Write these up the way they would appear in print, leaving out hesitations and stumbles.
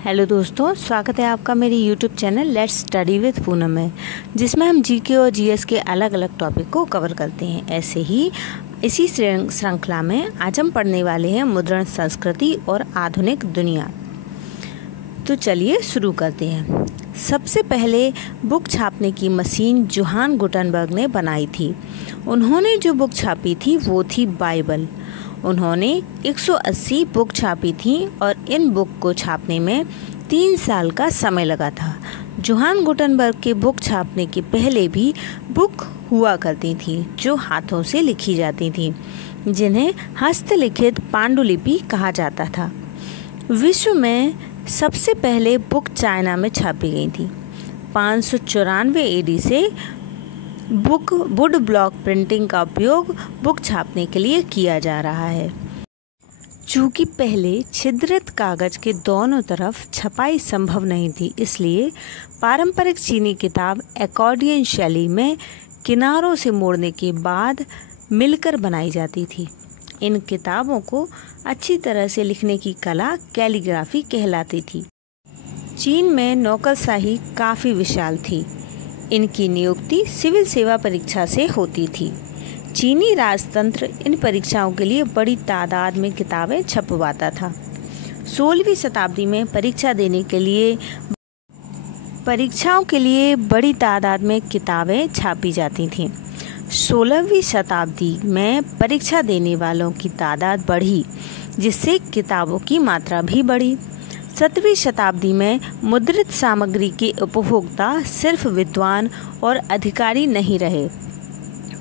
Hello दोस्तों, स्वागत है आपका मेरे YouTube channel let's study with Poonam में, जिसमें हम जीके और जीएस के अलग अलग टॉपिक को कवर करते हैं। ऐसे ही इसी श्रृंखला में आज हम पढ़ने वाले हैं मुद्रण संस्कृति और आधुनिक दुनिया। तो चलिए शुरू करते हैं। सबसे पहले बुक छापने की मशीन जोहान गुटनबर्ग ने बनाई थी। उन्होंने जो बुक छापी थी वो थी बाइबल। उन्होंने 180 बुक छापी थी और इन बुक को छापने में 3 साल का समय लगा था। जोहान गुटनबर्ग के बुक छापने के पहले भी बुक हुआ करती थी जो हाथों से लिखी जाती थी, जिन्हें हस्तलिखित पांडुलिपि कहा जाता था। विश्व में सबसे पहले बुक चाइना में छापी गई थी। 594 एडी से वुड ब्लॉक प्रिंटिंग का उपयोग बुक छापने के लिए किया जा रहा है। चूँकि पहले छिद्रित कागज के दोनों तरफ छपाई संभव नहीं थी, इसलिए पारंपरिक चीनी किताब एकॉर्डियन शैली में किनारों से मोड़ने के बाद मिलकर बनाई जाती थी। इन किताबों को अच्छी तरह से लिखने की कला कैलीग्राफी कहलाती थी। चीन में नौकरशाही काफ़ी विशाल थी। इनकी नियुक्ति सिविल सेवा परीक्षा से होती थी। चीनी राजतंत्र इन परीक्षाओं के लिए बड़ी तादाद में किताबें छपवाता था। 16वीं शताब्दी में परीक्षाओं के लिए बड़ी तादाद में किताबें छापी जाती थीं। 16वीं शताब्दी में परीक्षा देने वालों की तादाद बढ़ी, जिससे किताबों की मात्रा भी बढ़ी। 17वीं शताब्दी में मुद्रित सामग्री के उपभोक्ता सिर्फ विद्वान और अधिकारी नहीं रहे।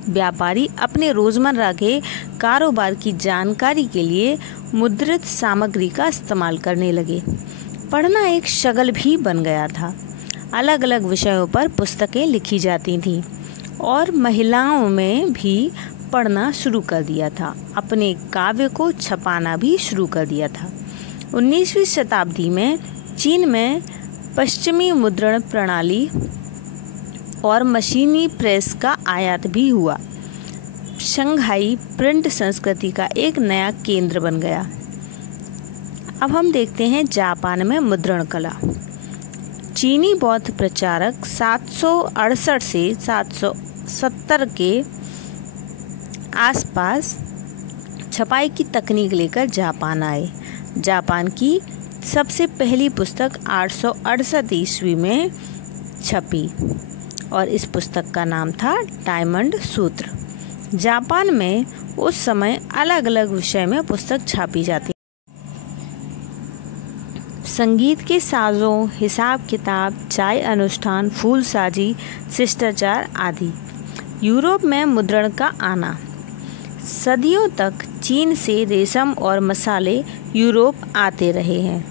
व्यापारी अपने रोजमर्रा के कारोबार की जानकारी के लिए मुद्रित सामग्री का इस्तेमाल करने लगे। पढ़ना एक शगल भी बन गया था। अलग अलग विषयों पर पुस्तकें लिखी जाती थीं और महिलाओं में भी पढ़ना शुरू कर दिया था। अपने काव्य को छपाना भी शुरू कर दिया था। 19वीं शताब्दी में चीन में पश्चिमी मुद्रण प्रणाली और मशीनी प्रेस का आयात भी हुआ। शंघाई प्रिंट संस्कृति का एक नया केंद्र बन गया। अब हम देखते हैं जापान में मुद्रण कला। चीनी बौद्ध प्रचारक 768 से 770 के आसपास छपाई की तकनीक लेकर जापान आए। जापान की सबसे पहली पुस्तक 868 ईस्वी में छपी और इस पुस्तक का नाम था डायमंड सूत्र। जापान में उस समय अलग अलग विषय में पुस्तक छापी जाती। संगीत के साजों, हिसाब किताब, चाय अनुष्ठान, फूलसाजी, शिष्टाचार आदि। यूरोप में मुद्रण का आना। सदियों तक चीन से रेशम और मसाले यूरोप आते रहे हैं।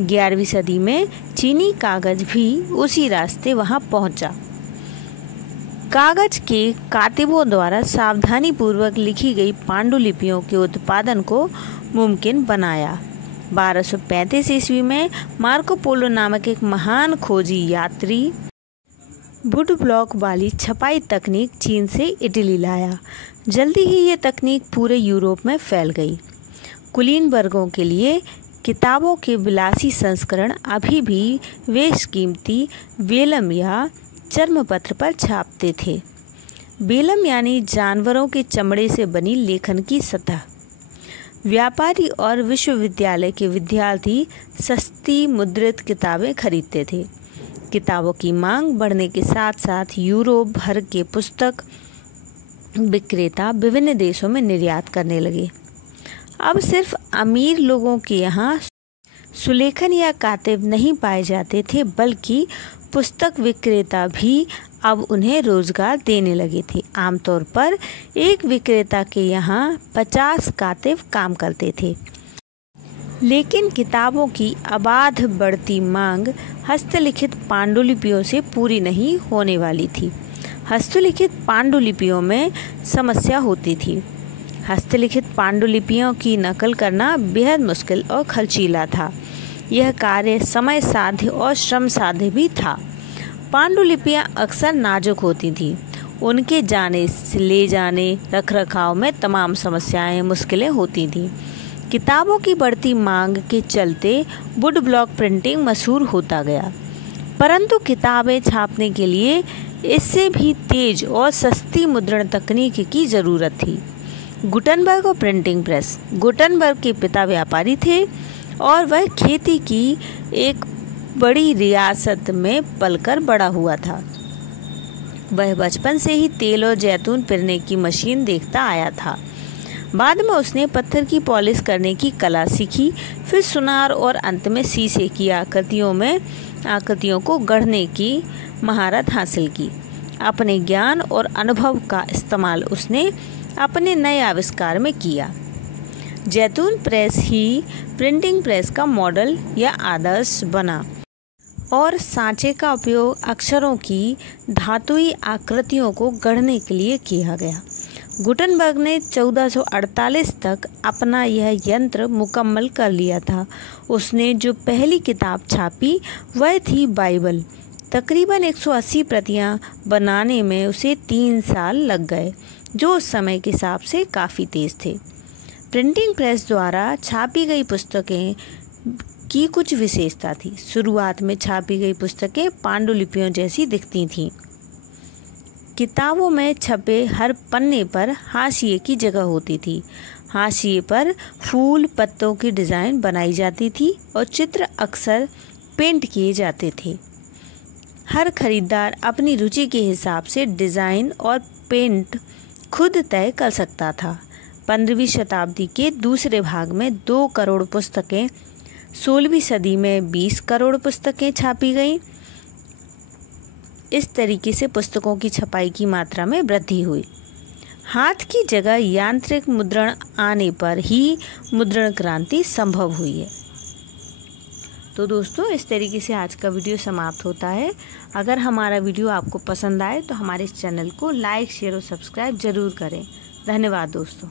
11वीं सदी में चीनी कागज भी उसी रास्ते वहां पहुंचा। कागज के कातिबों द्वारा सावधानीपूर्वक लिखी गई पांडुलिपियों के उत्पादन को मुमकिन बनाया। 1235 ईस्वी में मार्को पोलो नामक एक महान खोजी यात्री वुड ब्लॉक वाली छपाई तकनीक चीन से इटली लाया। जल्दी ही ये तकनीक पूरे यूरोप में फैल गई। कुलीन वर्गों के लिए किताबों के विलासी संस्करण अभी भी बेशकीमती वेलम या चर्मपत्र पर छापते थे। वेलम यानी जानवरों के चमड़े से बनी लेखन की सतह। व्यापारी और विश्वविद्यालय के विद्यार्थी सस्ती मुद्रित किताबें खरीदते थे। किताबों की मांग बढ़ने के साथ साथ यूरोप भर के पुस्तक विक्रेता विभिन्न देशों में निर्यात करने लगे। अब सिर्फ अमीर लोगों के यहाँ सुलेखन या कातिब नहीं पाए जाते थे, बल्कि पुस्तक विक्रेता भी अब उन्हें रोजगार देने लगे थे। आमतौर पर एक विक्रेता के यहाँ 50 कातिब काम करते थे। लेकिन किताबों की अबाध बढ़ती मांग हस्तलिखित पांडुलिपियों से पूरी नहीं होने वाली थी। हस्तलिखित पांडुलिपियों में समस्या होती थी। हस्तलिखित पांडुलिपियों की नकल करना बेहद मुश्किल और खर्चीला था। यह कार्य समय साध्य और श्रम साध्य भी था। पांडुलिपियां अक्सर नाजुक होती थीं। उनके जाने, ले जाने, रखरखाव में तमाम समस्याएं, मुश्किलें होती थीं। किताबों की बढ़ती मांग के चलते वुड ब्लॉक प्रिंटिंग मशहूर होता गया, परंतु किताबें छापने के लिए इससे भी तेज और सस्ती मुद्रण तकनीक की ज़रूरत थी। गुटनबर्ग और प्रिंटिंग प्रेस। गुटनबर्ग के पिता व्यापारी थे और वह खेती की एक बड़ी रियासत में पलकर बड़ा हुआ था। वह बचपन से ही तेल और जैतून पिरने की मशीन देखता आया था। बाद में उसने पत्थर की पॉलिश करने की कला सीखी, फिर सुनार और अंत में शीशे की आकृतियों को गढ़ने की महारत हासिल की। अपने ज्ञान और अनुभव का इस्तेमाल उसने अपने नए आविष्कार में किया। जैतून प्रेस ही प्रिंटिंग प्रेस का मॉडल या आदर्श बना और सांचे का उपयोग अक्षरों की धातुई आकृतियों को गढ़ने के लिए किया गया। गुटनबर्ग ने 1448 तक अपना यह यंत्र मुकम्मल कर लिया था। उसने जो पहली किताब छापी वह थी बाइबल। तकरीबन 180 प्रतियां बनाने में उसे 3 साल लग गए, जो उस समय के हिसाब से काफ़ी तेज़ थे। प्रिंटिंग प्रेस द्वारा छापी गई पुस्तकें की कुछ विशेषता थी। शुरुआत में छापी गई पुस्तकें पांडुलिपियों जैसी दिखती थीं। किताबों में छपे हर पन्ने पर हाशिए की जगह होती थी। हाशिए पर फूल पत्तों की डिज़ाइन बनाई जाती थी और चित्र अक्सर पेंट किए जाते थे। हर खरीदार अपनी रुचि के हिसाब से डिज़ाइन और पेंट खुद तय कर सकता था। 15वीं शताब्दी के दूसरे भाग में 2 करोड़ पुस्तकें, 16वीं सदी में 20 करोड़ पुस्तकें छापी गईं। इस तरीके से पुस्तकों की छपाई की मात्रा में वृद्धि हुई। हाथ की जगह यांत्रिक मुद्रण आने पर ही मुद्रण क्रांति संभव हुई है। तो दोस्तों, इस तरीके से आज का वीडियो समाप्त होता है। अगर हमारा वीडियो आपको पसंद आए तो हमारे इस चैनल को लाइक, शेयर और सब्सक्राइब जरूर करें। धन्यवाद दोस्तों।